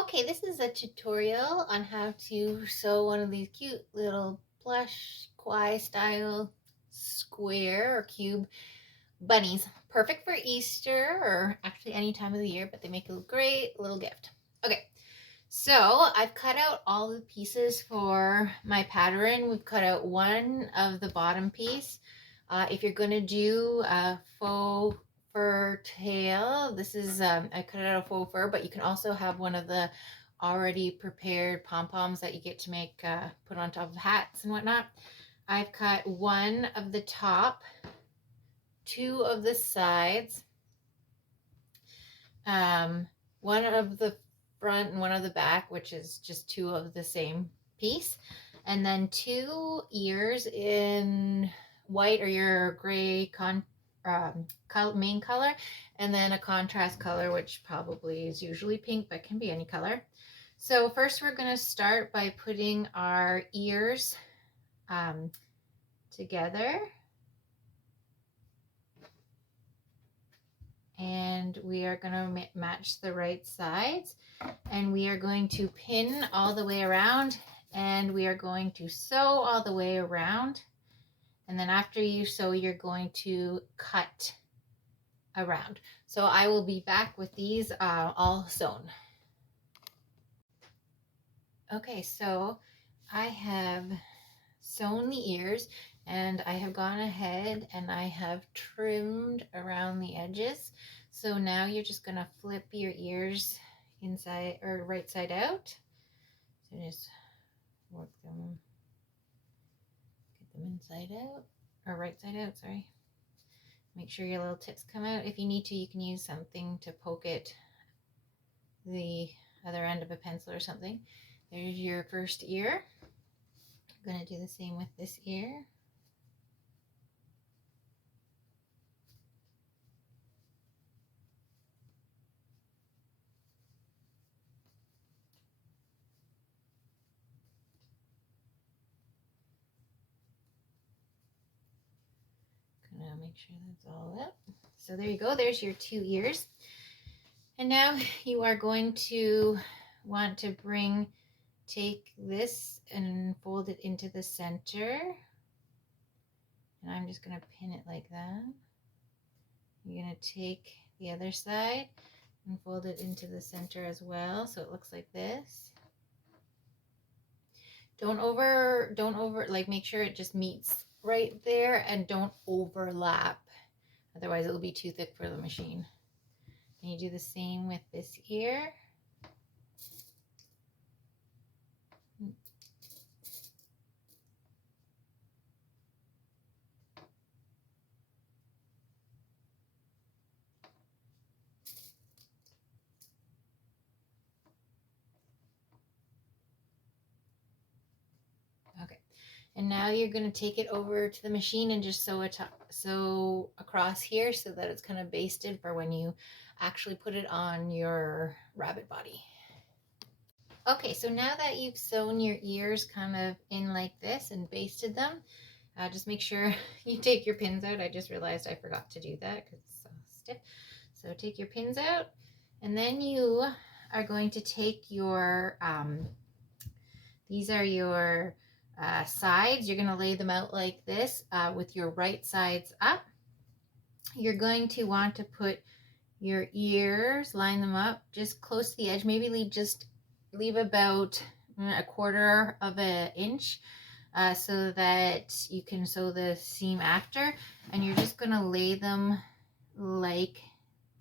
Okay, this is a tutorial on how to sew one of these cute little plush kawaii style square or cube bunnies. Perfect for Easter or actually any time of the year, but they make a great little gift. Okay, so I've cut out all the pieces for my pattern. We've cut out one of the bottom piece. If you're going to do a faux fur tail, this is, I cut out a faux fur, but you can also have one of the already prepared pom-poms that you get to make, put on top of hats and whatnot. I've cut one of the top, two of the sides, one of the front and one of the back, which is just two of the same piece, and then two ears in white or your gray main color, and then a contrast color, which probably is usually pink, but can be any color. So first we're going to start by putting our ears together. And we are going to match the right sides, and we are going to pin all the way around, and we are going to sew all the way around, and then after you sew you're going to cut around. So I will be back with these all sewn. Okay, so I have sewn the ears, and I have gone ahead and I have trimmed around the edges. So now you're just going to flip your ears inside or right side out. So just work them, get them inside out or right side out, sorry. Make sure your little tips come out. If you need to, you can use something to poke it, the other end of a pencil or something. There's your first ear. I'm going to do the same with this ear. Gonna make sure that's all up. So there you go, there's your two ears. And now you are going to want to take this and fold it into the center. And I'm just gonna pin it like that. You're gonna take the other side and fold it into the center as well, so it looks like this. Don't over, like make sure it just meets right there, and don't overlap. Otherwise it'll be too thick for the machine. And you do the same with this ear. Okay, and now you're going to take it over to the machine and just sew across here so that it's kind of basted for when you actually put it on your rabbit body. Okay, so now that you've sewn your ears kind of in like this and basted them, just make sure you take your pins out. I just realized I forgot to do that because it's so stiff. So take your pins out, and then you are going to take your, these are your sides. You're going to lay them out like this with your right sides up. You're going to want to put your ears, line them up just close to the edge. Maybe leave about a quarter of an inch so that you can sew the seam after. And you're just going to lay them like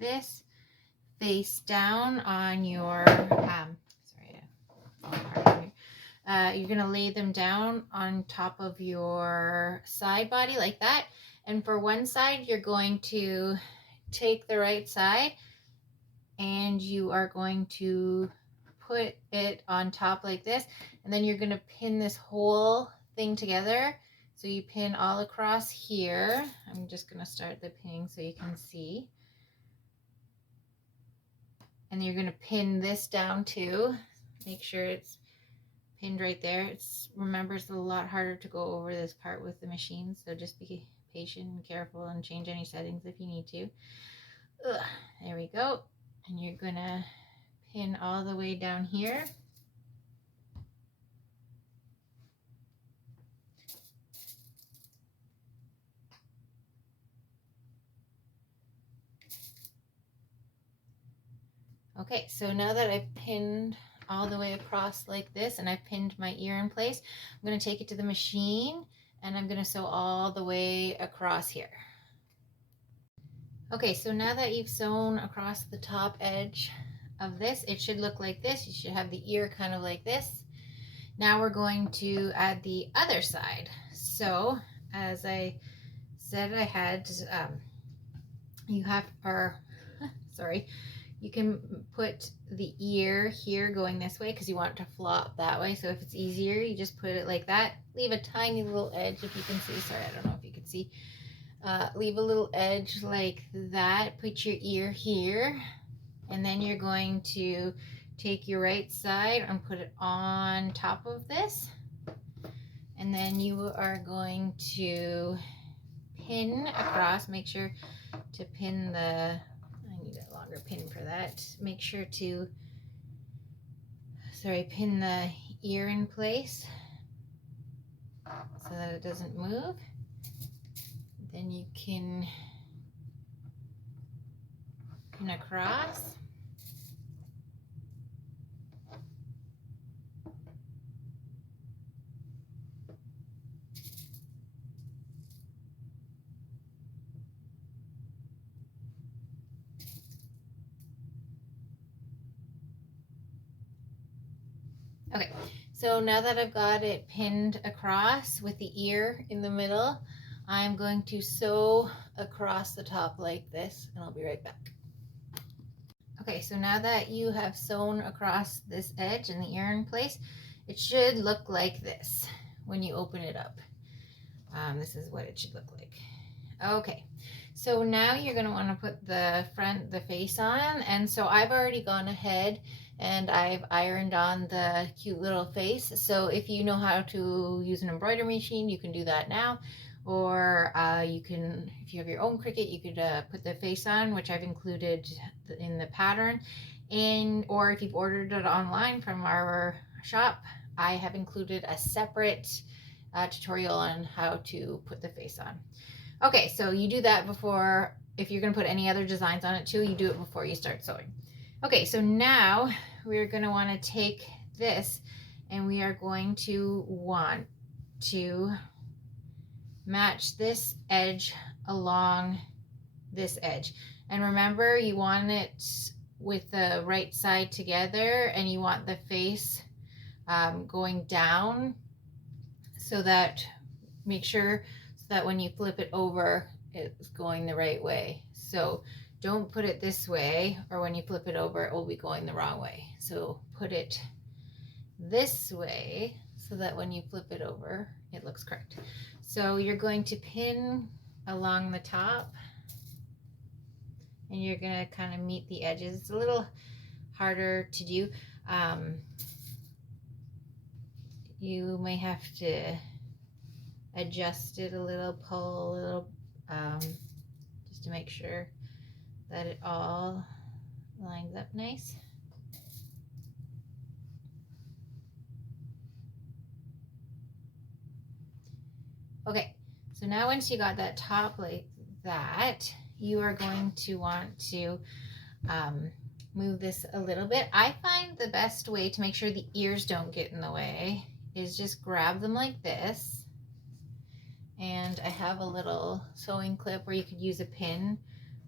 this, face down on your, you're going to lay them down on top of your side body like that. And for one side, you're going to take the right side and you are going to put it on top like this. And then you're going to pin this whole thing together. So you pin all across here. I'm just going to start the pinning so you can see. And you're going to pin this down too. Make sure it's pinned right there. Remember, it's a lot harder to go over this part with the machine, so just be patient and careful and change any settings if you need to. There we go. And you're gonna pin pin all the way down here. Okay, so now that I've pinned all the way across like this and I've pinned my ear in place, I'm going to take it to the machine and I'm going to sew all the way across here. Okay, so now that you've sewn across the top edge of this, it should look like this. You should have the ear kind of like this. Now we're going to add the other side. So as I said, I had, you can put the ear here going this way because you want it to flop that way. So if it's easier, you just put it like that. Leave a tiny little edge if you can see. Sorry, I don't know if you can see. Leave a little edge like that. Put your ear here. And then you're going to take your right side and put it on top of this. And then you are going to pin across. Make sure to pin the, I need a longer pin for that. Make sure to, pin the ear in place so that it doesn't move. Then you can pin across. Okay, so now that I've got it pinned across with the ear in the middle, I'm going to sew across the top like this, and I'll be right back. Okay, so now that you have sewn across this edge and the ear in place, it should look like this when you open it up. This is what it should look like. Okay, so now you're going to want to put the face on, and so I've already gone ahead and I've ironed on the cute little face. So if you know how to use an embroidery machine, you can do that now, or you can, if you have your own Cricut, you could put the face on, which I've included in the pattern, or if you've ordered it online from our shop, I have included a separate tutorial on how to put the face on. Okay, so you do that before, if you're going to put any other designs on it too, you do it before you start sewing. Okay, so now we're going to want to take this and we are going to want to match this edge along this edge. And remember, you want it with the right side together, and you want the face going down, so that, make sure so that when you flip it over, it's going the right way. So don't put it this way, or when you flip it over, it will be going the wrong way. So put it this way so that when you flip it over, it looks correct. So you're going to pin along the top, and you're going to kind of meet the edges. It's a little harder to do. You may have to adjust it a little, pull a little, just to make sure that it all lines up nice. Okay, so now once you got that top like that, you are going to want to move this a little bit. I find the best way to make sure the ears don't get in the way is just grab them like this. And I have a little sewing clip where you could use a pin,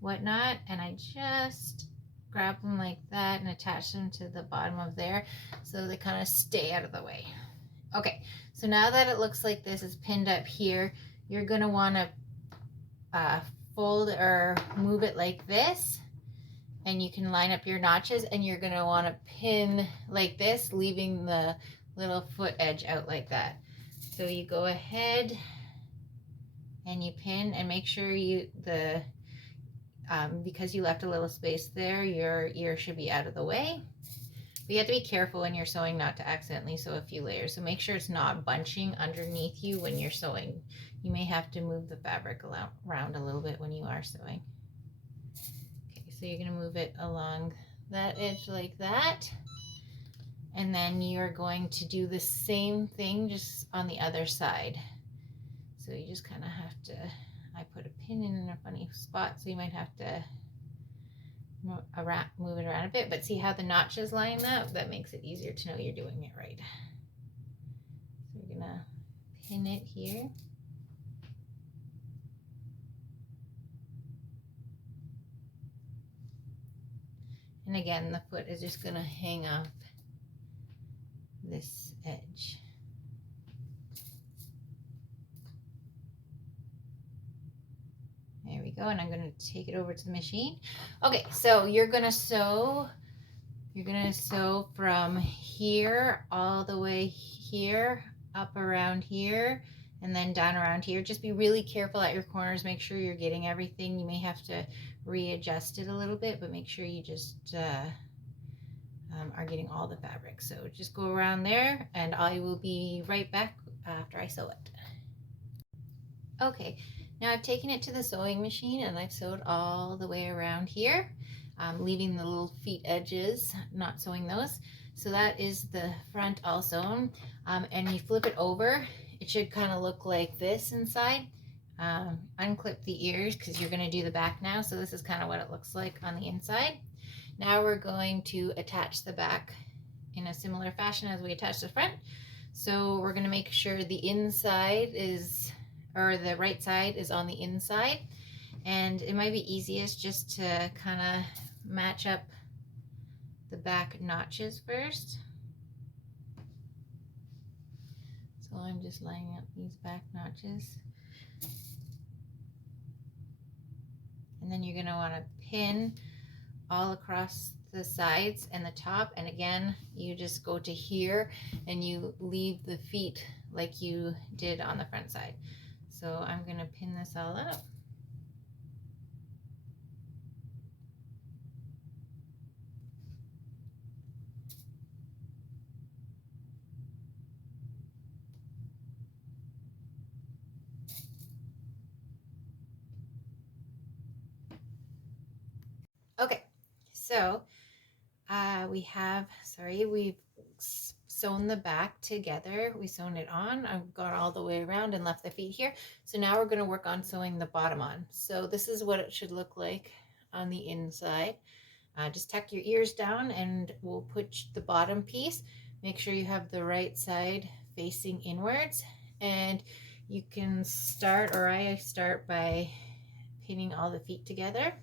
whatnot, and I just grab them like that and attach them to the bottom of there so they kind of stay out of the way. Okay, so now that it looks like this is pinned up here, you're going to want to fold or move it like this, and you can line up your notches, and you're going to want to pin like this, leaving the little foot edge out like that. So you go ahead and you pin, and make sure because you left a little space there, your ear should be out of the way. But you have to be careful when you're sewing not to accidentally sew a few layers. So make sure it's not bunching underneath you when you're sewing. You may have to move the fabric around a little bit when you are sewing. Okay, so you're going to move it along that edge like that. And then you're going to do the same thing just on the other side. So you just kind of have to, I put a pin in a funny spot, so you might have to move it around a bit, but see how the notches line up? That makes it easier to know you're doing it right. So we're gonna pin it here. And again, the foot is just gonna hang off this edge. There we go, and I'm gonna take it over to the machine. Okay, so you're gonna sew from here all the way here, up around here, and then down around here. Just be really careful at your corners. Make sure you're getting everything. You may have to readjust it a little bit, but make sure you just are getting all the fabric. So just go around there, and I will be right back after I sew it. Okay, now I've taken it to the sewing machine and I've sewed all the way around here, leaving the little feet edges, not sewing those. So that is the front all sewn, and you flip it over. It should kind of look like this inside. Unclip the ears because you're going to do the back now. So this is kind of what it looks like on the inside. Now we're going to attach the back in a similar fashion as we attach the front. So we're going to make sure the inside is, or the right side is on the inside, and it might be easiest just to kind of match up the back notches first. So I'm just lining up these back notches, and then you're going to want to pin all across the sides and the top, and again you just go to here and you leave the feet like you did on the front side. So I'm going to pin this all up. Okay, so we've sewn the back together. We sewn it on. I've gone all the way around and left the feet here. So now we're going to work on sewing the bottom on. So this is what it should look like on the inside. Just tuck your ears down and we'll put the bottom piece. Make sure you have the right side facing inwards, and you can start, or I start by pinning all the feet together.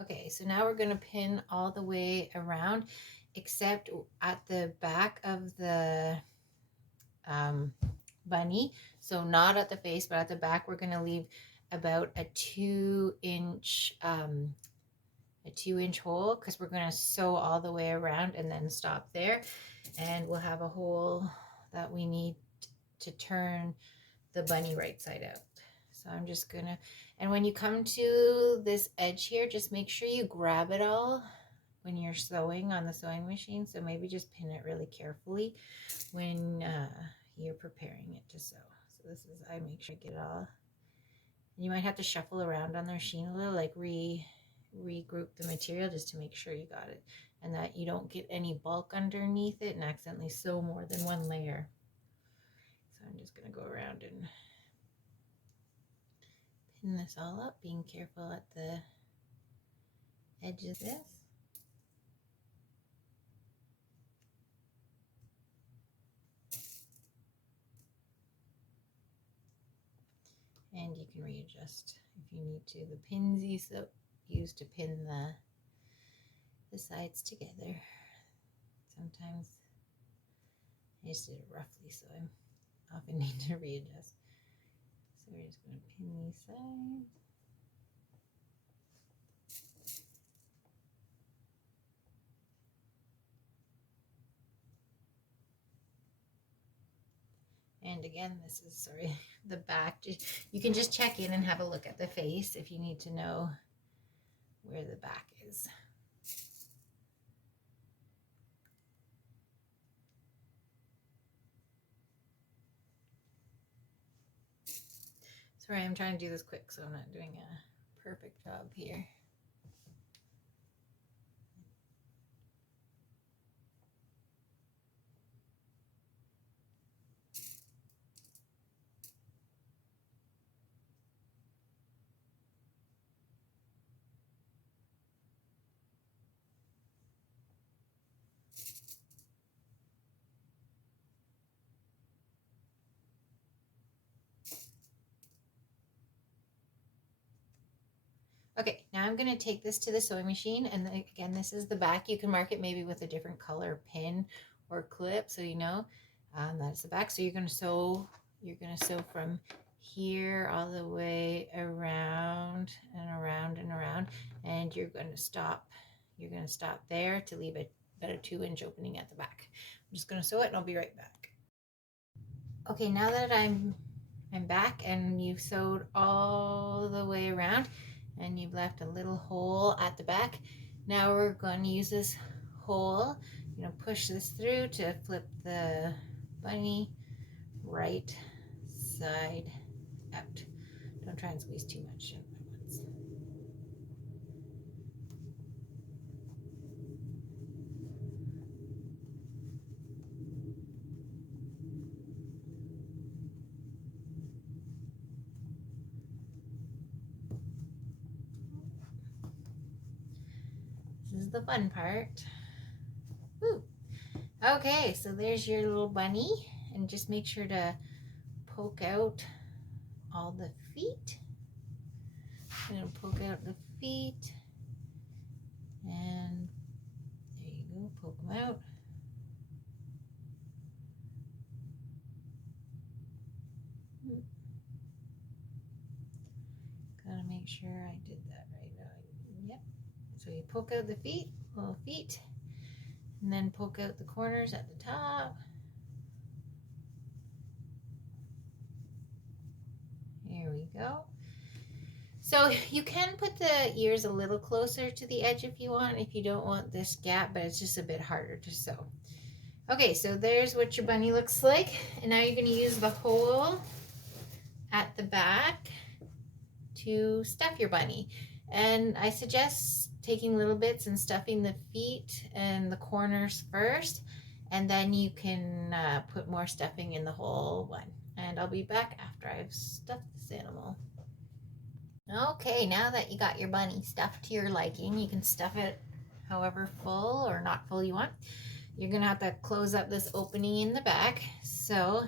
Okay, so now we're going to pin all the way around, except at the back of the bunny. So not at the face, but at the back, we're going to leave about a 2-inch hole, because we're going to sew all the way around and then stop there, and we'll have a hole that we need to turn the bunny right side out. So I'm just gonna, and when you come to this edge here, just make sure you grab it all when you're sewing on the sewing machine. So maybe just pin it really carefully when you're preparing it to sew. So this is, I make sure I get it all. You might have to shuffle around on the machine a little, like regroup the material just to make sure you got it, and that you don't get any bulk underneath it and accidentally sew more than one layer. So I'm just gonna go around and pin this all up, being careful at the edges of this. And you can readjust if you need to. The pins you use to pin the sides together. Sometimes I just did it roughly, so I often need to readjust. So we're just going to pin these sides. And again, this is, sorry, the back. You can just check in and have a look at the face if you need to know where the back is. Sorry, I'm trying to do this quick, so I'm not doing a perfect job here. Okay, now I'm going to take this to the sewing machine, and again, this is the back. You can mark it maybe with a different color pin or clip, so you know that's the back. So you're going to sew from here all the way around and around and around, and you're going to stop. You're going to stop there to leave about a 2-inch opening at the back. I'm just going to sew it, and I'll be right back. Okay, now that I'm back and you've sewed all the way around and you've left a little hole at the back, now we're going to use this hole, push this through to flip the bunny right side out. Don't try and squeeze too much at once. This is the fun part. Woo. Okay, so there's your little bunny, and just make sure to poke out all the feet. I'm going to poke out the feet, and there you go, poke them out. Gotta make sure I did that right. Yep. So you poke out the little feet, and then poke out the corners at the top. Here we go. So you can put the ears a little closer to the edge if you want, if you don't want this gap, but it's just a bit harder to sew. Okay, so there's what your bunny looks like. And now you're going to use the hole at the back to stuff your bunny. And I suggest taking little bits and stuffing the feet and the corners first, and then you can put more stuffing in the whole one. And I'll be back after I've stuffed this animal. Okay, now that you got your bunny stuffed to your liking, you can stuff it however full or not full you want. You're gonna have to close up this opening in the back. So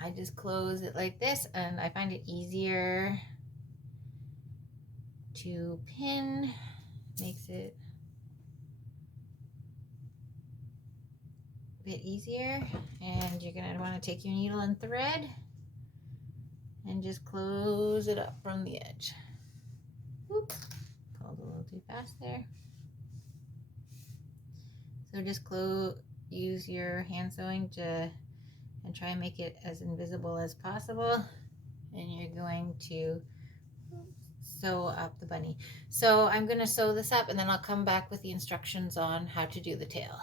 I just close it like this, and I find it easier to pin. Makes it a bit easier. And you're gonna want to take your needle and thread and just close it up from the edge. Whoop, pulled a little too fast there. So just use your hand sewing and try and make it as invisible as possible. And you're going to sew up the bunny. So I'm going to sew this up, and then I'll come back with the instructions on how to do the tail.